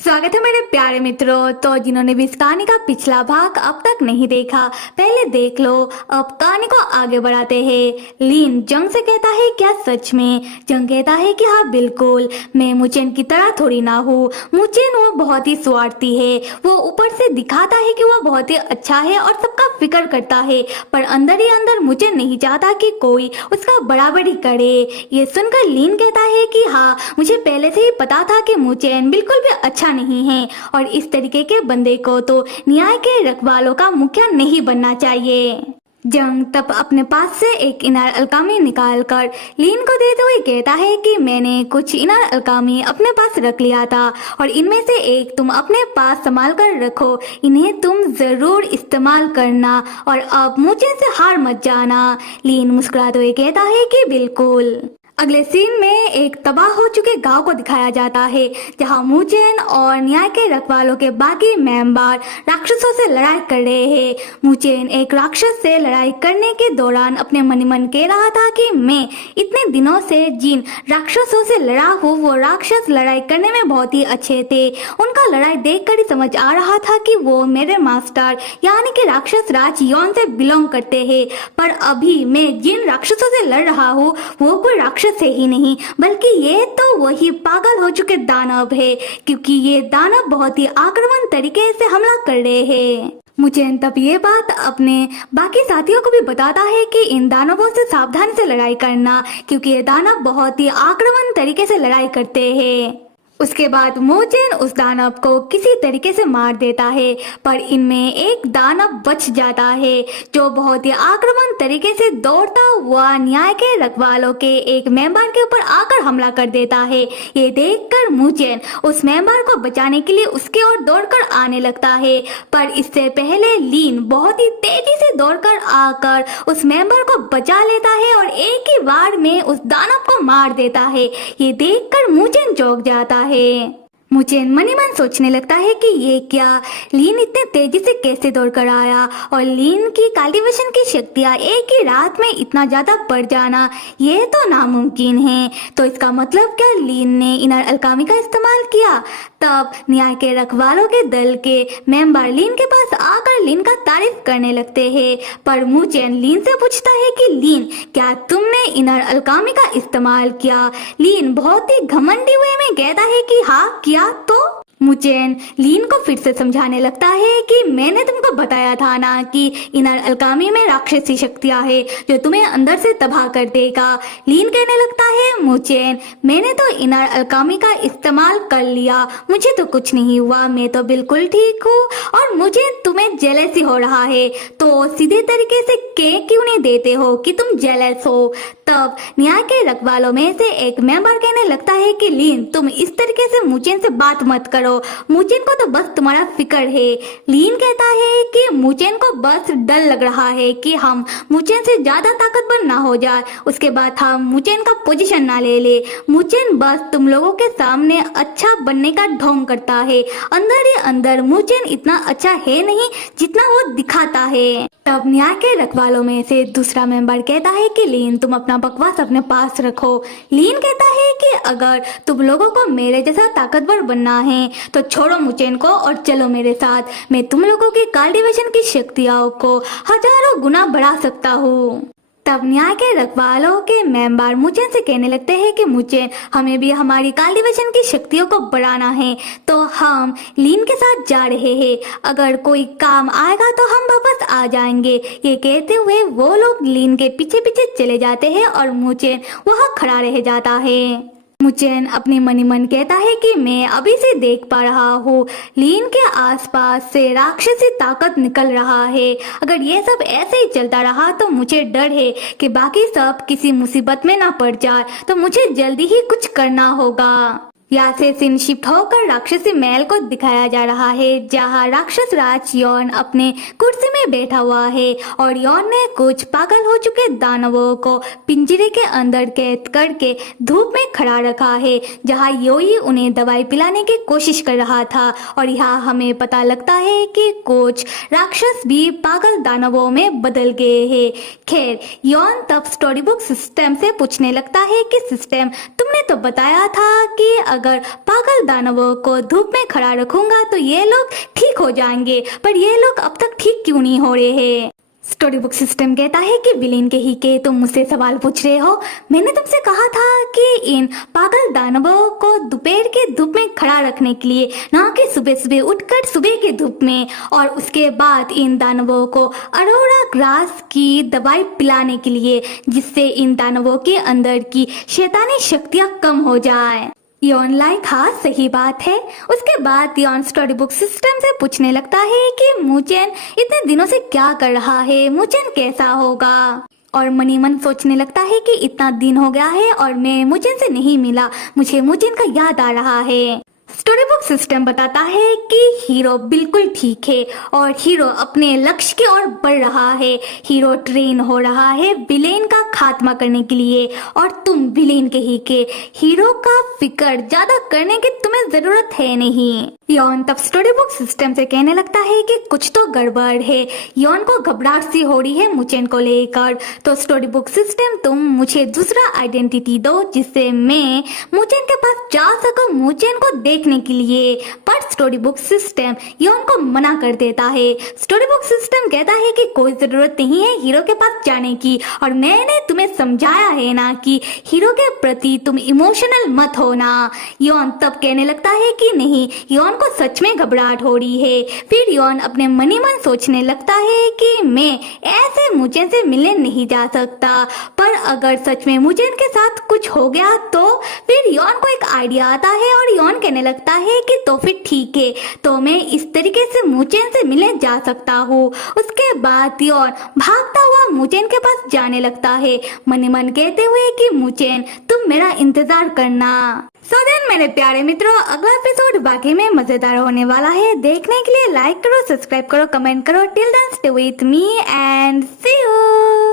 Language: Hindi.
स्वागत है मेरे प्यारे मित्रों। तो जिन्होंने भी इस कहानी का पिछला भाग अब तक नहीं देखा पहले देख लो। अब कहानी को आगे बढ़ाते हैं। लिन जंग से कहता है क्या सच में? जंग कहता है कि हाँ बिल्कुल, मैं मुचेन की तरह थोड़ी ना हूँ। मुचेन वो बहुत ही स्वार्थी है। वो ऊपर से दिखाता है कि वो बहुत ही अच्छा है और सबका फिक्र करता है, पर अंदर ही अंदर मुचेन नहीं चाहता कि कोई उसका बराबरी करे। ये सुनकर लिन कहता है कि हाँ, मुझे पहले से ही पता था कि मुचेन बिल्कुल भी अच्छा नहीं है और इस तरीके के बंदे को तो न्याय के रखवालों का मुखिया नहीं बनना चाहिए। जंग तब अपने पास से एक इनार अलकामी निकालकर लिन को देते हुए कहता है कि मैंने कुछ इनार अलकामी अपने पास रख लिया था और इनमें से एक तुम अपने पास संभाल कर रखो। इन्हें तुम जरूर इस्तेमाल करना और अब मुझे से हार मत जाना। लिन मुस्कुराते हुए कहता है कि बिल्कुल। अगले सीन में एक तबाह हो चुके गांव को दिखाया जाता है, जहां मुचेन और न्याय के रखवालों के बाकी मेंबर राक्षसों से लड़ाई कर रहे हैं। मुचेन एक राक्षस से लड़ाई करने के दौरान अपने मन ही मन कह रहा था कि मैं इतने दिनों से जिन राक्षसों से लड़ा हूँ वो राक्षस लड़ाई करने में बहुत ही अच्छे थे। उनका लड़ाई देखकर ही समझ आ रहा था कि वो मेरे मास्टर यानी कि राक्षस राज यौन से बिलोंग करते हैं। पर अभी मैं जिन राक्षसों से लड़ रहा हूँ वो कोई राक्षस से ही नहीं, बल्कि ये तो वही पागल हो चुके दानव है, क्योंकि ये दानव बहुत ही आक्रामक तरीके से हमला कर रहे हैं। मुचेन तब ये बात अपने बाकी साथियों को भी बताता है कि इन दानवों से सावधानी से लड़ाई करना, क्योंकि ये दानव बहुत ही आक्रामक तरीके से लड़ाई करते हैं। उसके बाद मुचेन उस दानव को किसी तरीके से मार देता है, पर इनमें एक दानव बच जाता है जो बहुत ही आक्रामक तरीके से दौड़ता हुआ न्याय के रखवालों के एक मेंबर के ऊपर आकर हमला कर देता है। ये देखकर मुचेन उस मेंबर को बचाने के लिए उसके ओर दौड़कर आने लगता है, पर इससे पहले लिन बहुत ही तेजी से दौड़कर आकर उस मेंबर को बचा लेता है और एक ही बार में उस दानव को मार देता है। ये देखकर मुचेन चौंक जाता है। मुचेन मन ही मन सोचने लगता है कि ये क्या, लिन इतने तेजी से कैसे दौड़कर आया और लिन की कल्टीवेशन की शक्तियाँ एक ही रात में इतना ज्यादा बढ़ जाना, ये तो नामुमकिन है। तो इसका मतलब क्या लिन ने इनर अलकामी का इस्तेमाल किया? तब न्याय के रखवालों के दल के मेंबर लिन के पास आकर लिन का तारीफ करने लगते हैं, पर मुचेन लिन से पूछता है कि लिन, क्या तुमने इनर अलकामी का इस्तेमाल किया? लिन बहुत ही घमंडी हुए में कहता है कि हाँ किया। तो मुचेन लिन को फिर से समझाने लगता है कि मैंने तुमको बताया था ना कि इनर अलकामी में राक्षसी शक्तियां है जो तुम्हें अंदर से तबाह कर देगा। लिन कहने लगता है मुचेन, मैंने तो इनर अलकामी का इस्तेमाल कर लिया, मुझे तो कुछ नहीं हुआ, मैं तो बिल्कुल ठीक हूँ और मुझे तुम्हें जेलसी हो रहा है, तो सीधे तरीके से कह क्यों नहीं देते हो कि तुम जेलस हो? तब न्याय के रखवालों में से एक मेंबर कहने लगता है कि लिन, तुम इस तरीके से मुचेन से बात मत करो, मुचेन को तो बस तुम्हारा फिक्र है। लिन कहता है कि मुचेन को बस डर लग रहा है कि हम मुचेन से ज्यादा ताकतवर ना हो जाए, उसके बाद हम मुचेन का पोजीशन ना ले ले। मुचेन बस तुम लोगों के सामने अच्छा बनने का ढोंग करता है, अंदर ही अंदर मुचेन इतना अच्छा है नहीं जितना वो दिखाता है। तब न्याय के रखवालों में से दूसरा मेंबर कहता है कि लिन, तुम अपना बकवास अपने पास रखो। लिन कहता है कि अगर तुम लोगों को मेरे जैसा ताकतवर बनना है तो छोड़ो मुचेन को और चलो मेरे साथ, मैं तुम लोगों की कल्टीवेशन की शक्तियों को हजारों गुना बढ़ा सकता हूँ। तब न्याय के रखवालों के मेंबर मुचेन से कहने लगते हैं कि मुचेन, हमें भी हमारी कल्टीवेशन की शक्तियों को बढ़ाना है, तो हम लिन के साथ जा रहे हैं, अगर कोई काम आएगा तो हम वापस आ जाएंगे। ये कहते हुए वो लोग लिन के पीछे पीछे चले जाते हैं और मुचेन वहाँ खड़ा रह जाता है। मुचेन अपने मन ही मन कहता है कि मैं अभी से देख पा रहा हूँ लिन के आसपास से राक्षसी ताकत निकल रहा है। अगर ये सब ऐसे ही चलता रहा तो मुझे डर है कि बाकी सब किसी मुसीबत में ना पड़ जाए, तो मुझे जल्दी ही कुछ करना होगा। यहाँ से सीन शिफ्ट होकर राक्षसी महल को दिखाया जा रहा है, जहाँ राक्षस राज यौन अपने कुर्सी में बैठा हुआ है और यौन ने कुछ पागल हो चुके दानवों को पिंजरे के अंदर कैद करके धूप में खड़ा रखा है, जहाँ योई उन्हें दवाई पिलाने की कोशिश कर रहा था। और यहाँ हमें पता लगता है कि कुछ राक्षस भी पागल दानवों में बदल गए हैं। खैर, यौन तब स्टोरी बुक सिस्टम से पूछने लगता है कि सिस्टम, तुमने तो बताया था कि अगर पागल दानवों को धूप में खड़ा रखूंगा तो ये लोग ठीक हो जाएंगे, पर ये लोग अब तक ठीक क्यों नहीं हो रहे हैं। स्टोरी बुक सिस्टम कहता है कि विलेन के ही के तुम मुझसे सवाल पूछ रहे हो। मैंने तुमसे कहा था कि इन पागल दानवों को दोपहर के धूप में खड़ा रखने के लिए, ना कि सुबह सुबह उठकर सुबह के धूप में, और उसके बाद इन दानवों को अरोरा ग्रास की दवाई पिलाने के लिए, जिससे इन दानवों के अंदर की शैतानी शक्तियां कम हो जाए। यॉन लाइक हाँ सही बात है। उसके बाद यॉन स्टोरी बुक सिस्टम से पूछने लगता है कि मुचेन इतने दिनों से क्या कर रहा है, मुचेन कैसा होगा। और मनी मन सोचने लगता है कि इतना दिन हो गया है और मैं मुचेन से नहीं मिला, मुझे मुचेन का याद आ रहा है। स्टोरी बुक सिस्टम बताता है कि हीरो बिल्कुल ठीक है और हीरो अपने लक्ष्य की ओर बढ़ रहा है। हीरो ट्रेन हो रहा है विलेन का खात्मा करने के लिए, और तुम विलेन के ही के हीरो का फिक्र ज्यादा करने की तुम्हें जरूरत है नहीं। यॉन तब स्टोरी बुक सिस्टम से कहने लगता है कि कुछ तो गड़बड़ है। यॉन को घबराहट सी हो रही है मुचेन को लेकर। तो स्टोरी बुक सिस्टम तुम मुझे दूसरा आइडेंटिटी दो जिससे मैं मुचेन के पास जा सकूं मुचेन को देखने के लिए। पर स्टोरी बुक सिस्टम यॉन को मना कर देता है। स्टोरी बुक सिस्टम कहता है कि कोई जरूरत नहीं है हीरो के पास जाने की, और मैंने तुम्हें समझाया है ना कि हीरो के प्रति तुम इमोशनल मत होना। यॉन तब कहने लगता है कि नहीं, यॉन को सच में घबराहट हो रही है। फिर यॉन अपने मनी मन सोचने लगता है कि मैं ऐसे मुचेन से मिलने नहीं जा सकता, पर अगर सच में मुचेन के साथ कुछ हो गया तो। फिर यॉन को एक आइडिया आता है और यॉन कहने लगता है कि तो फिर ठीक है, तो मैं इस तरीके से मुचेन से मिलने जा सकता हूँ। उसके बाद यॉन भागता हुआ मुचेन के पास जाने लगता है, मनी मन कहते हुए कि मुचेन तुम मेरा इंतजार करना। सो देन मेरे प्यारे मित्रों, अगला एपिसोड वाकई में मजेदार होने वाला है। देखने के लिए लाइक करो, सब्सक्राइब करो, कमेंट करो। Till then stay with me and see you.